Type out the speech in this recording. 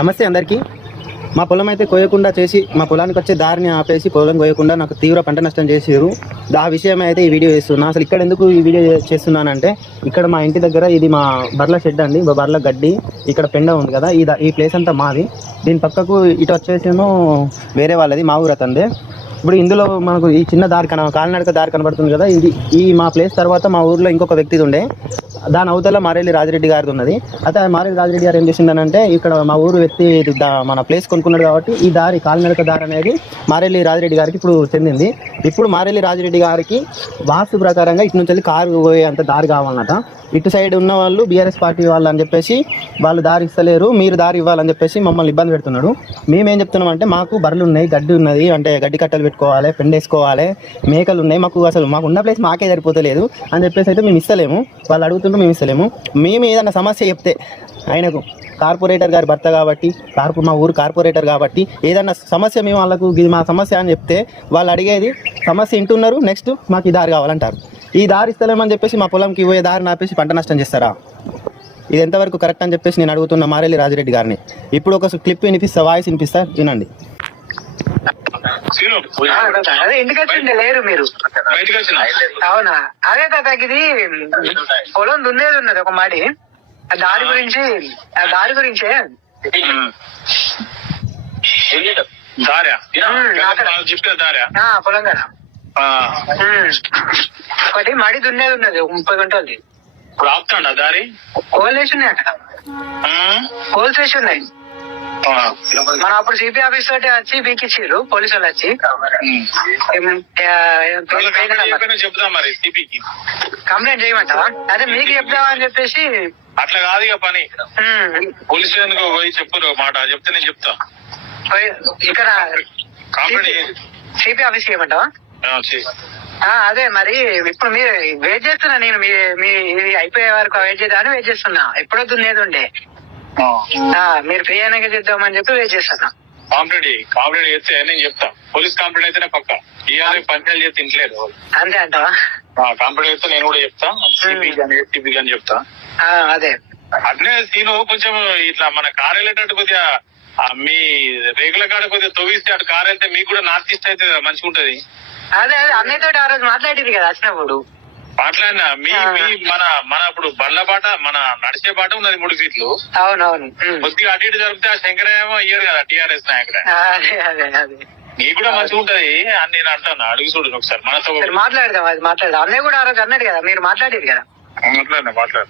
నమస్తే అందరికీ. మా పొలం అయితే కోయకుండా చేసి మా పొలానికి వచ్చే దారిని ఆపేసి పొలం కోయకుండా నాకు తీవ్ర పంట నష్టం చేసారు. ఆ విషయమే అయితే ఈ వీడియో చేస్తున్నా. అసలు ఇక్కడ ఎందుకు ఈ వీడియో చేస్తున్నానంటే ఇక్కడ మా ఇంటి దగ్గర ఇది మా బర్ల షెడ్ అండి, బర్ల గడ్డి. ఇక్కడ పెండ ఉంది కదా, ఈ ప్లేస్ అంతా మాది. దీని పక్కకు ఇటు వచ్చేసేమో వేరే వాళ్ళది, మా ఊరు అతందే. ఇప్పుడు ఇందులో మనకు ఈ చిన్న దారి కాలినడక దారి కనబడుతుంది కదా, ఈ మా ప్లేస్ తర్వాత మా ఊర్లో ఇంకొక వ్యక్తిది ఉండే, దాని అవతల మారెల్లి రాజిరెడ్డి గారిది ఉన్నది. అయితే మారెల్లి రాజిరెడ్డి గారు ఏం చేసిందనంటే ఇక్కడ మా ఊరు వ్యక్తి మన ప్లేస్ కొనుక్కున్నాడు కాబట్టి ఈ దారి కాలినడక దారి అనేది మారెల్లి రాజిరెడ్డి గారికి ఇప్పుడు చెందింది. ఇప్పుడు మారెల్లి రాజిరెడ్డి గారికి వాస్తు ప్రకారంగా ఇటు నుంచి వెళ్ళి కారు పోయేంత దారి కావాలన్నట. ఇటు సైడ్ ఉన్న వాళ్ళు బీఆర్ఎస్ పార్టీ వాళ్ళు అని చెప్పేసి వాళ్ళు దారి ఇస్తలేరు, మీరు దారి ఇవ్వాలని చెప్పేసి మమ్మల్ని ఇబ్బంది పెడుతున్నాడు. మేమేం చెప్తున్నాం అంటే మాకు బర్రెలు ఉన్నాయి, గడ్డి ఉన్నది, అంటే గడ్డి కట్టలు పెట్టుకోవాలి, పెండేసుకోవాలి, మేకలు ఉన్నాయి, మాకు ఉన్న ప్లేస్ మాకే సరిపోతలేదు అని చెప్పేసి అయితే మేము ఇస్తలేము. వాళ్ళు అడుగుతుంటే మేము ఇస్తలేము. మేము ఏదైనా సమస్య చెప్తే ఆయనకు కార్పొరేటర్ గారి భర్త కాబట్టి మా ఊరు కార్పొరేటర్ కాబట్టి ఏదన్నా సమస్య మేము వాళ్ళకు ఇది మా సమస్య అని చెప్తే వాళ్ళు అడిగేది సమస్య వింటున్నారు, నెక్స్ట్ మాకు ఈ దారి కావాలంటారు. ఈ దారి ఇస్తలేమని చెప్పేసి మా పొలంకి పోయే దారిని ఆపేసి పంట నష్టం చేస్తారా? ఇది ఎంతవరకు కరెక్ట్ అని చెప్పేసి నేను అడుగుతున్న మారెల్లి రాజిరెడ్డి గారిని. ఇప్పుడు ఒక క్లిప్ వినిపిస్తా, వాయిస్ వినిపిస్తా, వినండి. అదే ఇంటికి వచ్చిండే లేరు మీరు? అవునా? అదే తాత, ఇది పొలం దున్నేది ఉన్నది ఒక మాడి, ఆ దారి గురించే పొలం కదా ఒకటి మడి దున్నేది ఉన్నది 30 గంటలది. ఇప్పుడు ఆపుతాండా దారి? కోల్ వేసి ఉన్నాయి అక్కడ, కోల్స్ వేసి ఉన్నాయి. మనం అప్పుడు సిపి ఆఫీస్ తోటి వచ్చి బీకిచ్చిర్రు పోలీసు వాళ్ళు వచ్చి. చెప్తాం మరి సిపికి కంప్లైంట్ చేయమంటావా? అదే మీకు చెప్తామని చెప్పేసి. అట్లా కాదు ఇక పని, పోలీసు స్టేషన్ పోయి చెప్పు మాట చెప్తే నేను చెప్తా. ఇక్కడ కంప్లైంట్ సిపి ఆఫీస్ చేయమంటావా? అదే మరి ఇప్పుడు మీరు వెయిట్ చేస్తున్నా, నేను మీ ఇది అయిపోయే వరకు వెయిట్ చేస్తున్నా. ఎప్పుడో దున్నేది ఉండే, మీరు ఫ్రీ అయినాక చేద్దామని చెప్పి వెయిట్ చేస్తున్నా. కంప్లైంట్ చేస్తే నేను చెప్తా. పోలీస్ కంప్లైంట్ అయితేనే పక్క, ఇవాళ పంచాయతీ చేస్తే ఇంట్లేదు. అంతే అంటావా? కంప్లైంట్ చేస్తే నేను కూడా చెప్తా, సిపి అని చెప్తా. అదే అట్నే సీను కొంచెం ఇట్లా మన కార్ వెళ్ళేటట్టు కొద్దిగా మీ రెగ్యులర్ కాడ కొద్దిగా తొవ్విస్తే అటు కార్ వెళ్తే మీకు కూడా నార్త్ ఈస్ట్ అయితే మంచిగా ఉంటది. అదే అన్నయ్య తోటి ఆ రోజు మాట్లాడింది కదా వచ్చినప్పుడు. మాట్లాడినా మన ఇప్పుడు బండ్ల బాట, మన నడిచే బాట ఉన్నది 3 ఫీట్లు. అవునవును. కొద్దిగా అటు ఇటు జరిపితే ఆ శంకరయ్య ఇయ్యారు కదా టీఆర్ఎస్ నాయకుడు, నీకు కూడా మంచిగా ఉంటది అని నేను అంటాను. అడుగు చూడు ఒకసారి, మనతో మాట్లాడదాం. అది మాట్లాడదాం. అన్నయ్య కూడా ఆ రోజు అన్నాడు కదా, మీరు మాట్లాడేది కదా. మాట్లాడు.